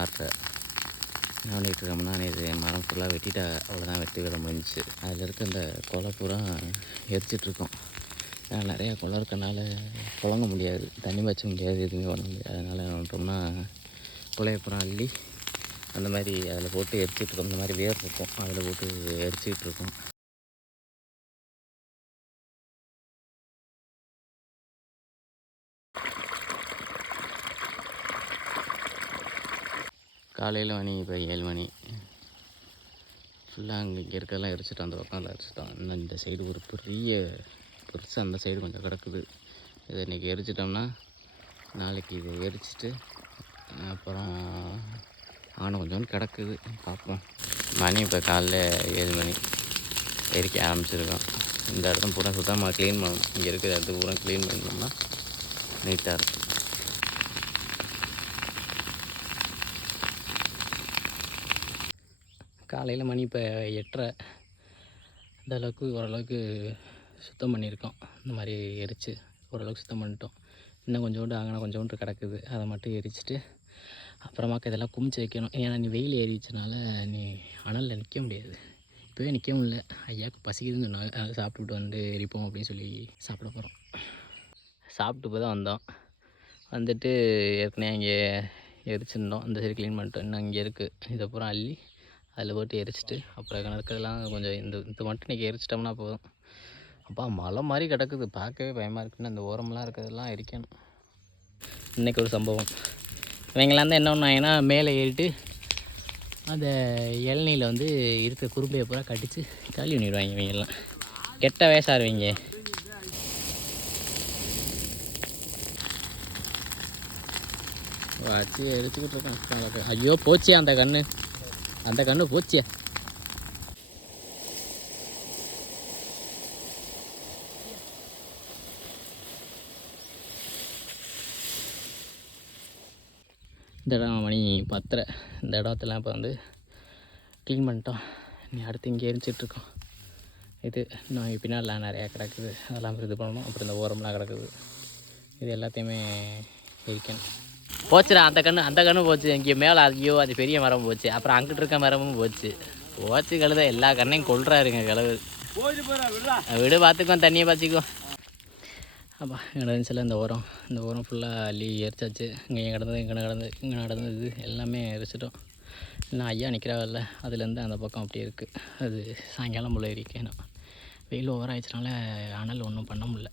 ஆற்றை என்ன பண்ணிகிட்டு இருக்கோம்னா, இது மரம் ஃபுல்லாக வெட்டிட்டா அவ்வளோதான், வெட்டி விட முடிஞ்சிச்சு. அதில் இருக்க இந்த கொலை பூரா எரிச்சிட்ருக்கோம். ஏன்னா நிறையா கொலை இருக்கனால புழங்க முடியாது, தண்ணி வச்ச முடியாது, எதுவுமே பண்ண முடியாது. அதனால் என்ன பண்ணுறோம்னா, கொலையை பூரா அள்ளி அந்த மாதிரி அதில் போட்டு எரிச்சிட்ருக்கோம். இந்த மாதிரி வேர் இருக்கும், அதில் போட்டு எரிச்சிக்கிட்டு இருக்கோம். காலையில் மணி இப்போ 7 மணி. ஃபுல்லாக இங்கே இருக்கிறதெல்லாம் எரிச்சிட்டோம், அந்த பக்கம் எரிச்சிட்டோம். இன்னும் இந்த சைடு ஒரு பெருசு அந்த சைடு கொஞ்சம் கிடக்குது. இதை இன்றைக்கி எரிச்சிட்டோம்னா நாளைக்கு இதை எரிச்சிட்டு அப்புறம் கொஞ்சம் கிடக்குது, பார்ப்போம். மணி இப்போ காலைல 7 மணி எரிக்க ஆரம்பிச்சிருக்கோம். இந்த இடத்த பூரா சுத்தமாக க்ளீன் பண்ணணும். இங்கே இருக்கிற இடத்துக்கு பூரா க்ளீன் பண்ணோம்னா நீட்டாக இருக்கும். காலையில் மணி இப்போ 8:30. இந்த அளவுக்கு ஓரளவுக்கு சுத்தம் பண்ணியிருக்கோம். இந்த மாதிரி எரித்து ஓரளவுக்கு சுத்தம் பண்ணிட்டோம். இன்னும் கொஞ்சோண்டு கொஞ்சோண்டு கிடக்குது, அதை மட்டும் எரிச்சிட்டு அப்புறமாக்க இதெல்லாம் குமிச்சு வைக்கணும். ஏன்னா நீ வெயில் ஏறிச்சனால நீ அனலில் நிற்க முடியாது. இப்போவே நிற்க முடியல. ஐயாவுக்கு பசிக்குதுன்னு சொன்னாங்க, அதை சாப்பிட்டுட்டு வந்து எரிப்போம் அப்படின்னு சொல்லி சாப்பிட போகிறோம். சாப்பிட்டு போய் தான் வந்தோம். வந்துட்டு ஏற்கனவே இங்கே எரிச்சிருந்தோம், அந்த சைடு க்ளீன் பண்ணிட்டோம். இன்னும் இங்கே இருக்குது, இதை பூரா அள்ளி அதில் போட்டு எரிச்சிட்டு அப்புறம் இருக்கிறதெல்லாம் கொஞ்சம் இந்த மட்டும் இன்றைக்கி எரிச்சிட்டோம்னா போதும். அப்பா மலை மாதிரி கிடக்குது, பார்க்கவே பயமாக இருக்குன்னு அந்த ஓரமெல்லாம் இருக்கிறதெல்லாம் எரிக்கணும். இன்றைக்கி ஒரு சம்பவம். இவங்களாம் தான் என்ன பண்ணாங்கன்னா, மேலே ஏறிட்டு அந்த இளநீயில் வந்து இருக்க குறும்பையை பூரா கடித்து தள்ளி பண்ணிடுவாங்க. இவங்கெல்லாம் கெட்ட வயசாருவீங்க. வச்சு எரிச்சுக்கிட்டு இருக்கோம். ஐயோ போச்சியா அந்த கண்ணு போச்சியா. இந்த இடம் மணி 10:30. இந்த இடத்தெல்லாம் இப்போ வந்து க்ளீன் பண்ணிட்டோம். நீ அடுத்து இங்கே எரிச்சிட்ருக்கோம். இது இன்னும் பின்னாடிலாம் நிறையா கிடக்குது, அதெல்லாம் இது பண்ணணும். அப்புறம் இந்த ஓரம்லாம் கிடக்குது, இது எல்லாத்தையுமே எரிக்கணும். போச்சுடா அந்த கண்ணு போச்சு. இங்கே மேலே ஐயோ அது பெரிய மரம் போச்சு. அப்புறம் அங்கிட்டு இருக்க மரமும் போச்சு. கழுத எல்லா கண்ணையும் கொள்றாருங்க கழுவு. விடு பார்த்துக்குவோம், தண்ணியை பாய்ச்சிக்குவோம். அப்பா நடந்துச்சுல இந்த ஓரம் ஃபுல்லாக அள்ளி எரிச்சாச்சு. இங்கே இங்கே நடந்தது எல்லாமே எரிச்சிட்டோம். இன்னும் ஐயா நிற்கிறாவில்ல, அதுலேருந்து அந்த பக்கம் அப்படியே இருக்குது. அது சாயங்காலம் போல் எரிக்கணும். வெயில் ஓவராகிடுச்சனால அனல் ஒன்றும் பண்ண முடியல.